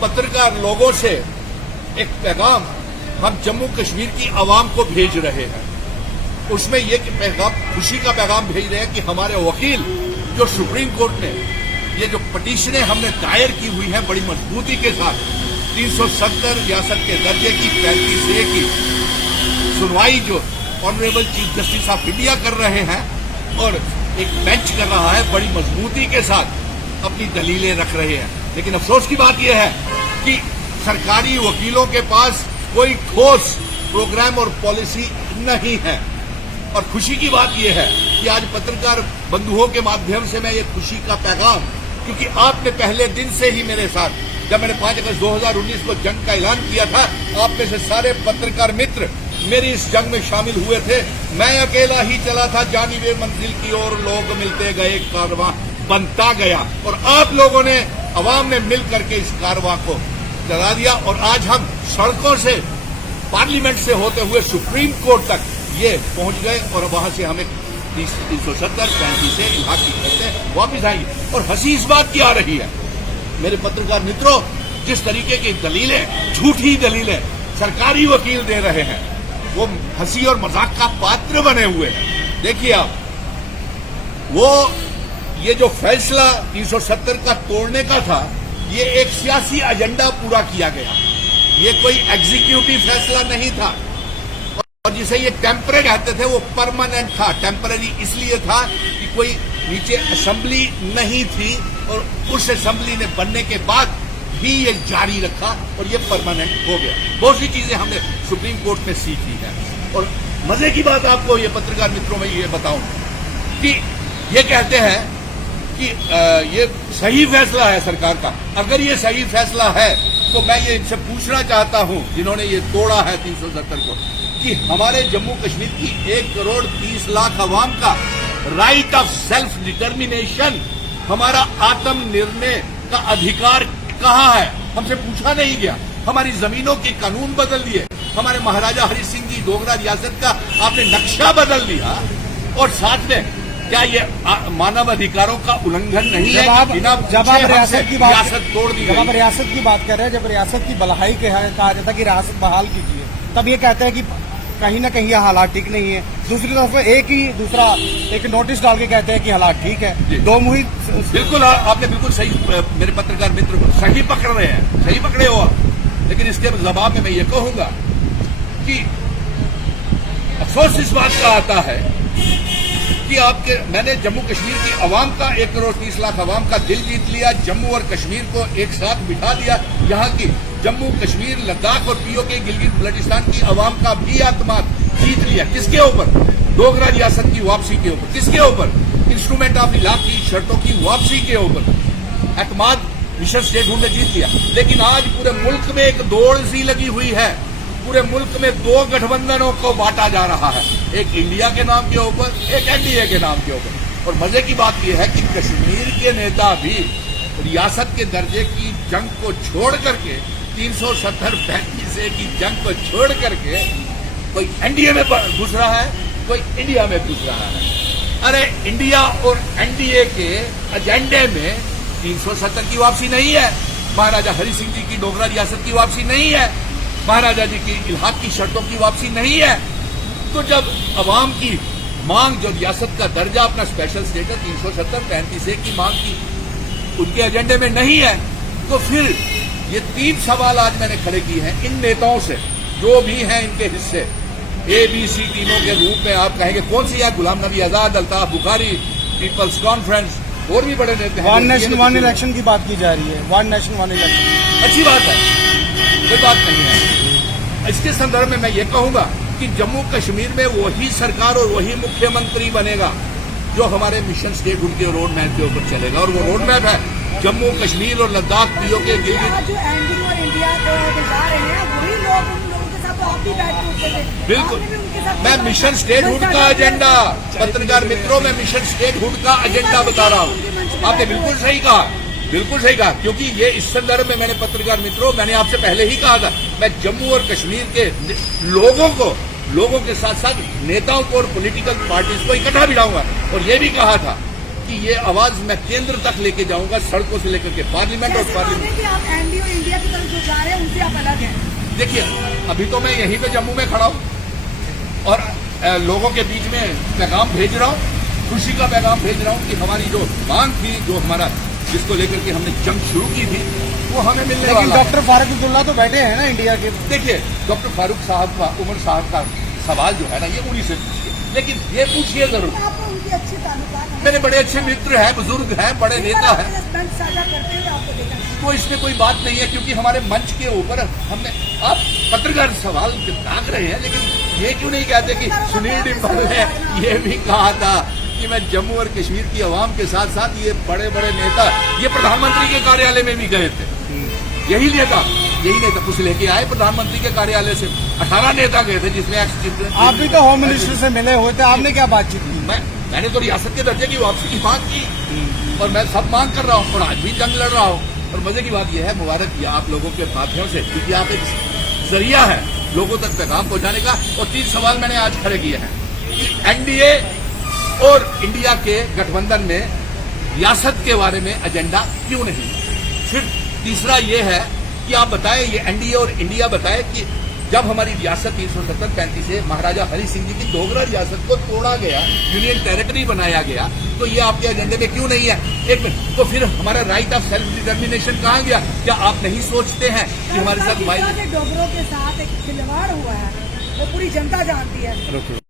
पत्रकार लोगों से एक पैगाम हम जम्मू कश्मीर की आवाम को भेज रहे हैं। उसमें ये पैगाम, खुशी का पैगाम भेज रहे हैं कि हमारे वकील जो सुप्रीम कोर्ट ने ये जो पिटीशनें हमने दायर की हुई हैं बड़ी मजबूती के साथ 370 रियासत के दर्जे की 35A की सुनवाई जो honourable chief justice of India कर रहे हैं और एक बेंच कर रहा है, बड़ी मजबूती के साथ अपनी दलीलें रख रहे हैं। लेकिन अफसोस की बात यह है कि सरकारी वकीलों के पास कोई ठोस प्रोग्राम और पॉलिसी नहीं है। और खुशी की बात यह है कि आज पत्रकार बंधुओं के माध्यम से मैं ये खुशी का पैगाम, क्योंकि आपने पहले दिन से ही मेरे साथ, जब मैंने 5 अगस्त 2019 को जंग का ऐलान किया था, आप में से सारे पत्रकार मित्र मेरी इस जंग में शामिल हुए थे। मैं अकेला ही चला था जानिबे मंजिल की ओर, लोग मिलते गए, कारवां बनता गया। और आप लोगों ने, अवाम ने मिल करके इस कारवां को चला दिया। और आज हम सड़कों से, पार्लियामेंट से होते हुए सुप्रीम कोर्ट तक ये पहुंच गए और वहां से हमें 370 35A इलाक की खबरें वापिस आएंगी। और हंसी इस बात की आ रही है मेरे पत्रकार मित्रों, जिस तरीके की दलीलें, झूठी दलीलें सरकारी वकील दे रहे हैं, वो हंसी और मजाक का पात्र बने हुए हैं। देखिए आप, वो ये जो फैसला 370 का तोड़ने का था, ये एक सियासी एजेंडा पूरा किया गया, ये कोई एग्जीक्यूटिव फैसला नहीं था। और जिसे ये टेम्परेरी कहते थे वो परमानेंट था। टेम्परेरी इसलिए था कि कोई नीचे असेंबली नहीं थी और उस असेंबली ने बनने के बाद भी ये जारी रखा और ये परमानेंट हो गया। बहुत सी चीजें हमने सुप्रीम कोर्ट में सीखी है। और मजे की बात आपको ये पत्रकार मित्रों में ये बताऊं कि ये कहते हैं कि ये सही फैसला है सरकार का। अगर ये सही फैसला है तो मैं ये इनसे पूछना चाहता हूं, जिन्होंने ये तोड़ा है 370 को, कि हमारे जम्मू कश्मीर की 1 करोड़ 30 लाख अवाम का राइट ऑफ सेल्फ डिटर्मिनेशन, हमारा आत्मनिर्णय का अधिकार कहाँ है? हमसे पूछा नहीं गया। हमारी जमीनों के कानून बदल दिए, हमारे महाराजा हरि सिंह जी डोगरा रियासत का आपने नक्शा बदल दिया। और साथ में क्या ये मानव अधिकारों का उल्लंघन नहीं है? जब आप रियासत की तोड़ दी, जब आप रियासत की बात कर रहे हैं, जब रियासत की बहाली कहा जाता है कि रियासत बहाल कीजिए, तब ये कहते हैं कि कहीं ना कहीं ये हालात ठीक नहीं है। दूसरी तरफ एक नोटिस डाल के कहते हैं कि हालात ठीक है। दो मुही बिल्कुल, आपने बिल्कुल सही, मेरे पत्रकार मित्र को सही पकड़ रहे हैं, सही पकड़े हो आप। लेकिन इसके जवाब में मैं ये कहूंगा कि अफसोस इस बात का आता है कि मैंने जम्मू कश्मीर की आवाम का, 1 करोड़ 30 लाख आवाम का दिल जीत लिया। जम्मू और कश्मीर को एक साथ बिठा दिया। यहाँ की जम्मू कश्मीर, लद्दाख और पीओके गिलगित बल्टिस्तान की आवाम का भी आत्मा जीत लिया। किसके ऊपर? डोगरा रियासत की वापसी के ऊपर। किसके ऊपर? इंस्ट्रूमेंट ऑफ इलाक की शर्तों की वापसी के ऊपर एतमाद मिशन स्टेटहुड ने जीत लिया। लेकिन आज पूरे मुल्क में एक दौड़ सी लगी हुई है। पूरे मुल्क में 2 गठबंधनों को बांटा जा रहा है, एक इंडिया के नाम के ऊपर, एक एनडीए के नाम के ऊपर। और मजे की बात यह है कि कश्मीर के नेता भी रियासत के दर्जे की जंग को छोड़ करके, 370 35A की जंग को छोड़ करके कोई एनडीए में घुस रहा है, कोई इंडिया में घुस रहा है। अरे इंडिया और एनडीए के एजेंडे में 370 की वापसी नहीं है, महाराजा हरि सिंह जी की डोगरा रियासत की वापसी नहीं है, महाराजा जी की इलाहाक की शर्तों की वापसी नहीं है। तो जब अवाम की मांग, जो रियासत का दर्जा, अपना स्पेशल स्टेटस 370 35A की मांग की उनके एजेंडे में नहीं है, तो फिर ये 3 सवाल आज मैंने खड़े किए हैं इन नेताओं से, जो भी हैं इनके हिस्से ABC तीनों के रूप में। आप कहेंगे कौन सी है? गुलाम नबी आजाद, अल्ताफ बुखारी, पीपल्स कॉन्फ्रेंस, और भी बड़े नेता हैं। 1 नेशन 1 इलेक्शन की बात की जा रही है। 1 नेशन 1 इलेक्शन अच्छी बात है, कोई बात नहीं है। इसके संदर्भ में मैं ये कहूंगा कि जम्मू कश्मीर में वही सरकार और वही मुख्यमंत्री बनेगा जो हमारे मिशन स्टेटहुड के रोड मैप के ऊपर चलेगा। और वो रोड मैप है जम्मू कश्मीर और लद्दाख, पीओके गिलगित। बिल्कुल, मैं मिशन स्टेटहुड का एजेंडा, पत्रकार मित्रों, मैं मिशन स्टेटहुड का एजेंडा बता रहा हूं। आपने बिल्कुल सही कहा, बिल्कुल सही कहा, क्योंकि ये इस संदर्भ में मैंने पत्रकार मित्रों, मैंने आपसे पहले ही कहा था, मैं जम्मू और कश्मीर के लोगों के साथ साथ नेताओं को और पॉलिटिकल पार्टीज को इकट्ठा बिठाऊंगा। और ये भी कहा था कि ये आवाज मैं केंद्र तक लेके जाऊंगा, सड़कों से लेकर के पार्लियामेंट और जैसे पार्लियामेंट। माने कि आप एनडीए और इंडिया की तरफ जो जा रहे हैं उनसे आप अलग हैं। देखिए, अभी तो मैं यहीं पे जम्मू में खड़ा हूँ और लोगों के बीच में पैगाम भेज रहा हूँ, खुशी का पैगाम भेज रहा हूँ कि हमारी जो मांग थी, जो हमारा जिसको लेकर के हमने जंग शुरू की थी, वो हमें मिलने लेकिन वाला है। डॉक्टर फारूक अब्दुल्ला तो बैठे हैं ना इंडिया के। देखिए, डॉक्टर फारूक साहब का, उमर साहब का सवाल जो है ना, ये उन्हीं से पूछिए, लेकिन ये पूछिए जरूर। आपको उनकी अच्छी ताल्लुकात हैं। मेरे बड़े अच्छे मित्र हैं, बुजुर्ग हैं, बड़े नेता हैं, मंच साझा करते हुए आपको देखा। तो इसमें कोई बात नहीं है, क्योंकि हमारे मंच के ऊपर हमने, आप पत्रकार सवाल दाग रहे हैं, लेकिन ये क्यों नहीं कहते कि सुनील डिम्पल ने ये भी कहा था कि मैं जम्मू और कश्मीर की आवाम के साथ साथ ये बड़े बड़े नेता, ये प्रधानमंत्री के कार्यालय में भी गए थे, यही नेता कुछ लेके आए प्रधानमंत्री के कार्यालय से, 18 नेता गए थे, जिसमें एक्स चिल्ड्रन। आप भी तो होम मिनिस्टर से मिले हुए थे, आपने क्या बातचीत की? मैंने तो रियासत के दर्जे की वापसी की मांग की और मैं सब मांग कर रहा हूँ और आज भी जंग लड़ रहा हूँ। और मजे की बात यह है, मुबारक किया आप लोगों के माध्यम से, क्योंकि आप एक जरिया है लोगों तक पैगाम पहुंचाने का। और 3 सवाल मैंने आज खड़े किए हैं कि एनडीए और इंडिया के गठबंधन में रियासत के बारे में एजेंडा क्यों नहीं। फिर तीसरा ये है कि आप बताएं, ये एनडीए और इंडिया बताए कि जब हमारी रियासत 370-35 से महाराजा हरि सिंह जी की डोगरा रियासत को तोड़ा गया, यूनियन टेरिटरी बनाया गया, तो ये आपके एजेंडे में क्यों नहीं है? एक मिनट, तो फिर हमारा राइट ऑफ सेल्फ डिटर्मिनेशन कहाँ गया? क्या आप नहीं सोचते हैं कि हमारे साथ डोगरों के साथ एक खिलवाड़ हुआ है, वो पूरी जनता जानती है।